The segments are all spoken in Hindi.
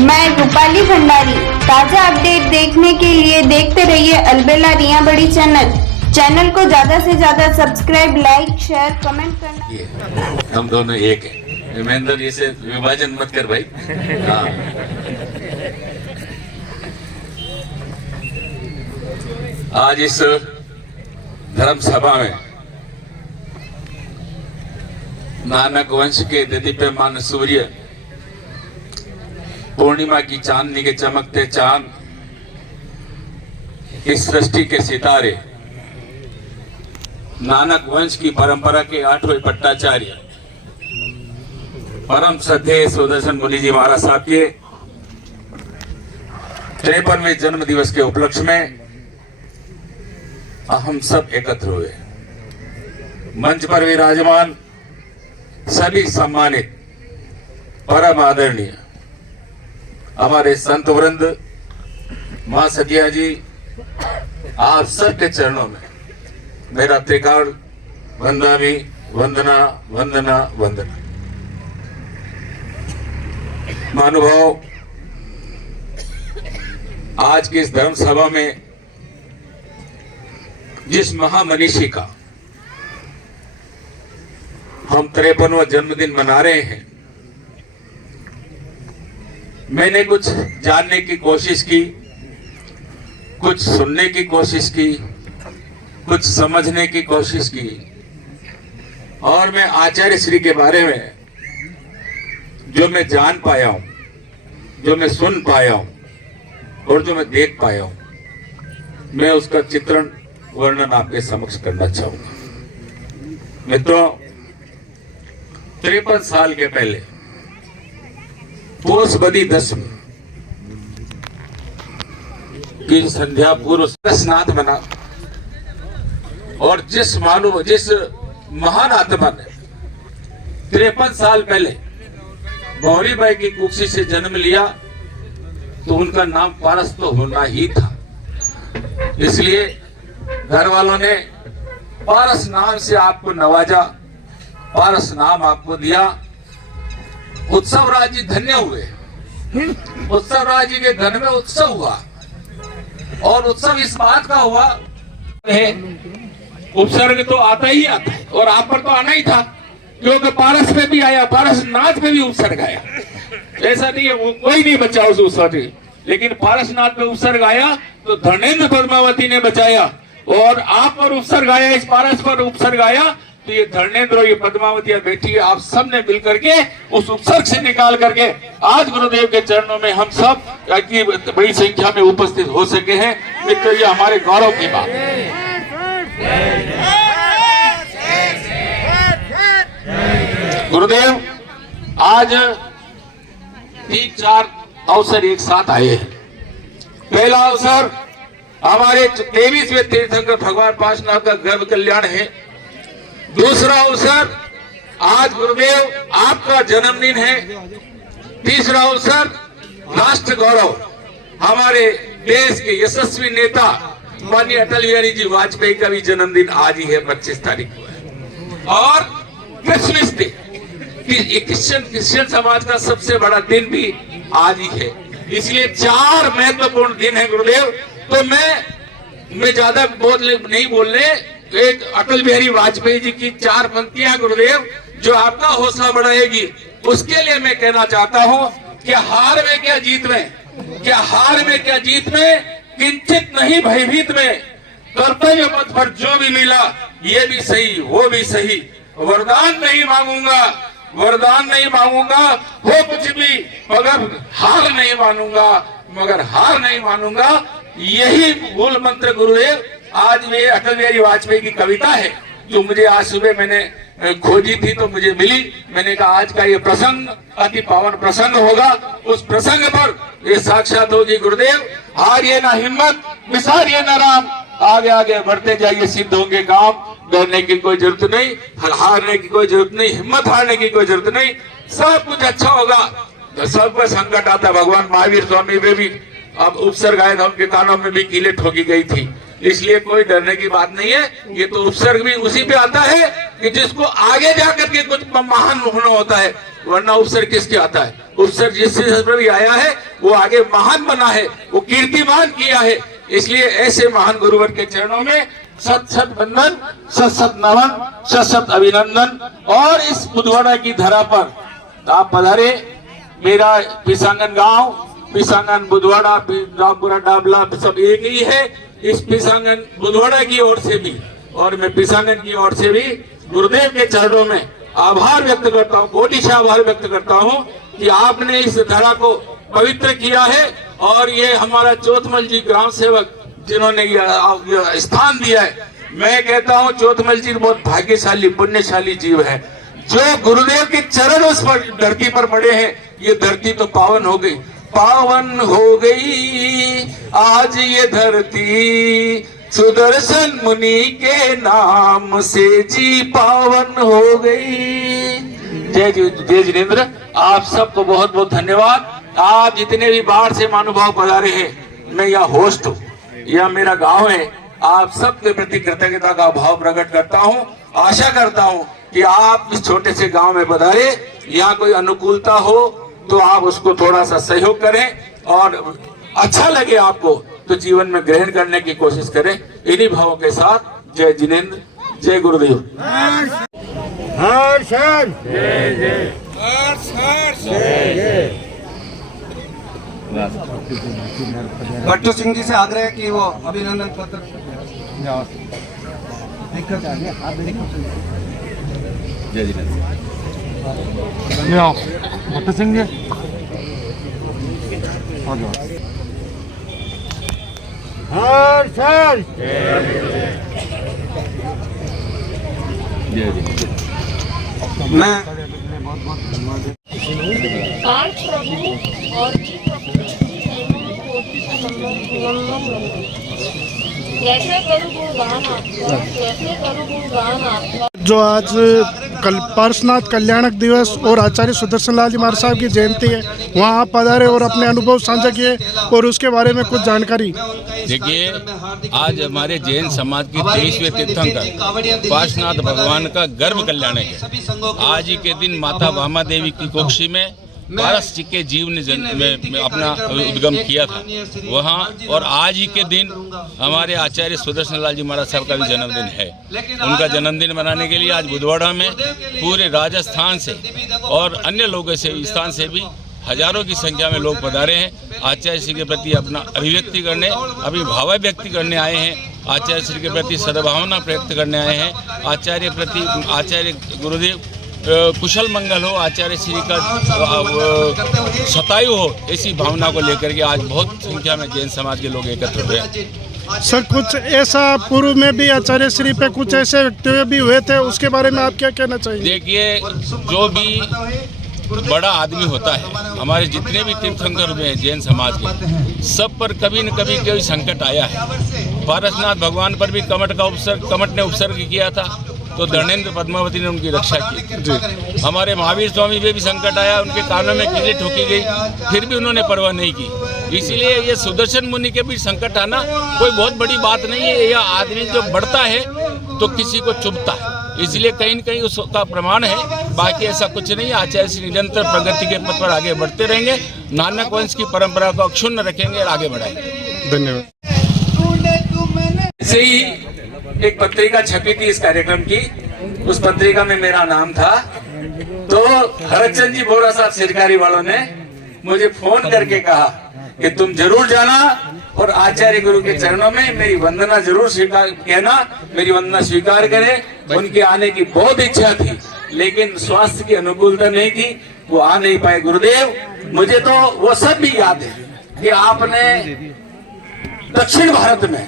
मैं रूपाली भंडारी। ताजा अपडेट देखने के लिए देखते रहिए अलबेला रिया बड़ी चैनल को ज्यादा से ज्यादा सब्सक्राइब, लाइक, शेयर, कमेंट करना। हम दोनों एक है। महेंद्र, इसे विभाजन मत कर भाई। हाँ। आज इस धर्म सभा में नानक वंश के दीप्यमान सूर्य, पूर्णिमा की चांदनी के चमकते चांद, इस सृष्टि के सितारे, नानक वंश की परंपरा के 8वें पट्टाचार्य परम श्रद्धेय सुदर्शन मुनि जी महाराज साहब के 53वें जन्म दिवस के उपलक्ष्य में हम सब एकत्र हुए। मंच पर विराजमान सभी सम्मानित, परम आदरणीय हमारे संत वृंद, मां सतिया जी, आप सबके चरणों में मेरा त्रिकाल वंदना वंदना वंदना वंदना। महानुभाव, आज की इस धर्म सभा में जिस महामनीषी का हम 53वां जन्मदिन मना रहे हैं, मैंने कुछ जानने की कोशिश की, कुछ सुनने की कोशिश की, कुछ समझने की कोशिश की, और मैं आचार्य श्री के बारे में जो मैं जान पाया हूं, जो मैं सुन पाया हूं और जो मैं देख पाया हूं, मैं उसका चित्रण, वर्णन आपके समक्ष करना चाहूंगा। मित्रों, 53 साल के पहले पोष बदी दशमी की संध्या पूर्व स्नात बना, और जिस महान आत्मा ने 53 साल पहले गौरी बाई की कुक्षी से जन्म लिया, तो उनका नाम पारस तो होना ही था। इसलिए घर वालों ने पारस नाम से आपको नवाजा, पारस नाम आपको दिया। उत्सव राज जी धन्य हुए। उत्सव राज जी के घर में उत्सव हुआ, और उत्सव इस बात का हुआ है, उपसर्ग तो आता ही आता है, और आप पर तो आना ही था, क्योंकि पारस में भी आया, पारस नाथ में भी उपसर्ग आया। ऐसा नहीं है वो कोई नहीं बचा उस उपसर्ग, लेकिन पारसनाथ में उपसर्ग आया तो धर्मेंद्र पद्मावती ने बचाया, और आप पर उपसर्ग आया, इस पारस पर उपसर्ग आया, तो ये धर्मेंद्र और ये पद्मावती बैठी है, आप सब ने मिल करके उस उपसर्ग से निकाल करके आज गुरुदेव के चरणों में हम सब की बड़ी संख्या में उपस्थित हो सके हैं। मित्रों, ये हमारे गौरव की बात है। गुरुदेव आज 3-4 अवसर एक साथ आए हैं। पहला अवसर हमारे 23वें तीर्थंकर भगवान पार्श्वनाथ का गर्भ कल्याण है। दूसरा अवसर आज गुरुदेव आपका जन्मदिन है। तीसरा अवसर राष्ट्र गौरव, हमारे देश के यशस्वी नेता माननीय अटल बिहारी जी वाजपेयी का भी जन्मदिन आज ही है, 25 तारीख को है। और क्रिसमस डे, क्रिश्चियन समाज का सबसे बड़ा दिन भी आज ही है। इसलिए 4 महत्वपूर्ण दिन है गुरुदेव। तो मैं ज्यादा नहीं बोलने, एक अटल बिहारी वाजपेयी जी की 4 पंक्तियां गुरुदेव जो आपका हौसला बढ़ाएगी, उसके लिए मैं कहना चाहता हूं कि हार में क्या जीत में, क्या हार में क्या जीत में, किंचित नहीं भयभीत में, कर्तव्य पथ पर जो भी मिला ये भी सही वो भी सही, वरदान नहीं मांगूंगा, वरदान नहीं मांगूंगा, हो कुछ भी, मगर हार नहीं मानूंगा, मगर हार नहीं मानूंगा। यही मूल मंत्र गुरुदेव आज में अटल बिहारी वाजपेयी की कविता है, जो मुझे आज सुबह मैंने खोजी थी तो मुझे मिली। मैंने कहा आज का ये प्रसंग अति पावन प्रसंग होगा, उस प्रसंग पर ये साक्षात होगी। गुरुदेव, हारिए ना हिम्मत, विसारिए ना राम, आगे आगे बढ़ते जाइए, सिद्ध होंगे काम। डरने की कोई जरूरत नहीं, हारने की कोई जरूरत नहीं, हिम्मत हारने की कोई जरूरत नहीं, सब कुछ अच्छा होगा। सब पर संकट आता, भगवान महावीर स्वामी में भी अब उपसर्ग आए, उनके कानों में भी कीले ठोकी गई थी, इसलिए कोई डरने की बात नहीं है। ये तो उपसर्ग भी उसी पे आता है कि जिसको आगे जाकर के कुछ महान होना होता है, वरना उपसर्ग किसके आता है? उपसर जिस पर भी आया है वो आगे महान बना है, वो कीर्तिमान किया है। इसलिए ऐसे महान गुरुवर के चरणों में सत सत वंदन, सत सत नमन, सत सत अभिनंदन। और इस बुधवाड़ा की धरा पर आप पधारे। मेरा पिसांगन गांव, पिसांगन बुधवाड़ा, रामपुरा डाबला सब एक ही है। इस पिसांगन बुधवाड़ा की ओर से भी और मैं पिसांगन की ओर से भी गुरुदेव के चरणों में आभार व्यक्त करता हूँ, कोटि से आभार व्यक्त करता हूँ कि आपने इस धरा को पवित्र किया है। और ये हमारा चौथमल जी ग्राम सेवक जिन्होंने ये स्थान दिया है, मैं कहता हूँ चौथमल जी बहुत भाग्यशाली पुण्यशाली जीव है। जो गुरुदेव के चरण उस पर धरती पर पड़े हैं, ये धरती तो पावन हो गई, पावन हो गई आज ये धरती, सुदर्शन मुनि के नाम से जी पावन हो गई। जय जिनेन्द्र, आप सबको बहुत बहुत धन्यवाद। आप जितने भी बाहर से महानुभाव पधारे हैं, मैं यहाँ होस्ट हूँ, यह मेरा गांव है, आप सबके प्रति कृतज्ञता का भाव प्रकट करता हूँ। आशा करता हूँ कि आप इस छोटे से गांव में पधारे, यहाँ कोई अनुकूलता हो तो आप उसको थोड़ा सा सहयोग करें और अच्छा लगे आपको तो जीवन में ग्रहण करने की कोशिश करें। इन्हीं भावों के साथ जय जिनेन्द्र, जय गुरुदेव। हर्ष हर्ष जय जय, हर्ष हर्ष जय जय। बट्टू सिंह जी से आग्रह है कि वो अभिनंदन पत्र जय जिनेन्द्र। भट्टू सिंह जी हर्ष हर्ष जय जिनेन्द्र। मैं पांच प्रभु और भी प्रभु कोटि से नमन कैसे करूँ गुणगान आपका, कैसे करूँ गुणगान आपका। जो आज कल पार्श्वनाथ कल्याणक दिवस और आचार्य सुदर्शन लाल जी महाराज साहब की जयंती है, वहाँ आप पधारे और अपने अनुभव साझा किए और उसके बारे में कुछ जानकारी। देखिए, आज हमारे जैन समाज की 23वें तीर्थंकर पार्श्वनाथ भगवान का गर्भ कल्याणक है। आज ही के दिन माता वामा देवी की कुक्षी में पारस जी के जीव ने अपना उद्गम किया था वहाँ, और आज ही के दिन हमारे आचार्य सुदर्शन लाल जी महाराज साहब का भी जन्मदिन है। उनका जन्मदिन मनाने के लिए आज बुधवाड़ा में पूरे राजस्थान से और अन्य लोगों से स्थान से भी हजारों की संख्या में लोग पधारे हैं। आचार्य श्री के प्रति अपना अभिव्यक्ति करने, अपनी भावाभिव्यक्ति करने आए हैं। आचार्य श्री के प्रति सद्भावना व्यक्त करने आए हैं। आचार्य प्रति आचार्य गुरुदेव कुशल मंगल हो, आचार्य श्री का शतायु हो, ऐसी भावना को लेकर के आज बहुत संख्या में जैन समाज के लोग एकत्र हुए। सर, कुछ ऐसा पूर्व में भी आचार्य श्री पे कुछ ऐसे वक्तव्य भी हुए थे, उसके बारे में आप क्या कहना चाहिए? देखिए, जो भी बड़ा आदमी होता है, हमारे जितने भी तीर्थंकर हुए हैं जैन समाज के, सब पर कभी न कभी कोई संकट आया है। पारसनाथ भगवान पर भी कमट ने उपसर्ग किया था तो धर्मेंद्र पद्मावती ने उनकी रक्षा की। हमारे महावीर स्वामी पे भी संकट आया, उनके कानों में कीलें ठोकी गई, फिर भी उन्होंने परवाह नहीं की। इसीलिए ये सुदर्शन मुनि के भी संकट आना कोई बहुत बड़ी बात नहीं है। यह आदमी जो बढ़ता है तो किसी को चुभता है, इसलिए कहीं न कहीं उसका प्रमाण है। बाकी ऐसा कुछ नहीं है। आचार्य श्री निरंतर प्रगति के पथ पर आगे बढ़ते रहेंगे, नानक वंश की परंपरा को अक्षुण्ण रखेंगे और आगे बढ़ाएंगे। धन्यवाद। ऐसे ही एक पत्रिका छपी थी इस कार्यक्रम की, उस पत्रिका में मेरा नाम था। तो हरचंद जी बोरा साहब सरकारी वालों ने मुझे फोन करके कहा कि तुम जरूर जाना और आचार्य गुरु के चरणों में मेरी वंदना जरूर स्वीकार कहना, मेरी वंदना स्वीकार करें। उनके आने की बहुत इच्छा थी, लेकिन स्वास्थ्य की अनुकूलता नहीं थी, वो आ नहीं पाए। गुरुदेव, मुझे तो वो सब भी याद है कि आपने दक्षिण भारत में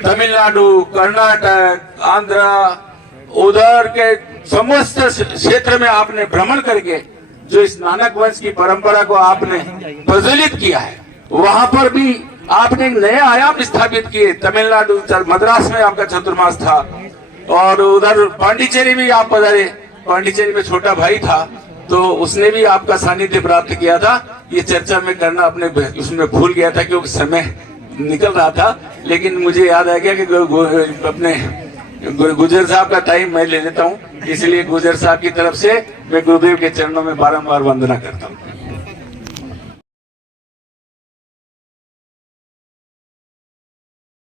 तमिलनाडु, कर्नाटक, आंध्र, उधर के समस्त क्षेत्र में आपने भ्रमण करके जो इस नानक वंश की परंपरा को आपने प्रज्वलित किया है, वहां पर भी आपने एक नए आयाम स्थापित किए। तमिलनाडु, मद्रास में आपका चतुर्मास था और उधर पांडिचेरी भी आप पधारे। पांडिचेरी में छोटा भाई था तो उसने भी आपका सानिध्य प्राप्त किया था। ये चर्चा में करना अपने उसमें भूल गया था क्योंकि समय निकल रहा था, लेकिन मुझे याद आ गया कि अपने गुजर साहब का टाइम मैं ले लेता हूँ, इसलिए गुजर साहब की तरफ से मैं गुरुदेव के चरणों में बारंबार वंदना करता हूँ।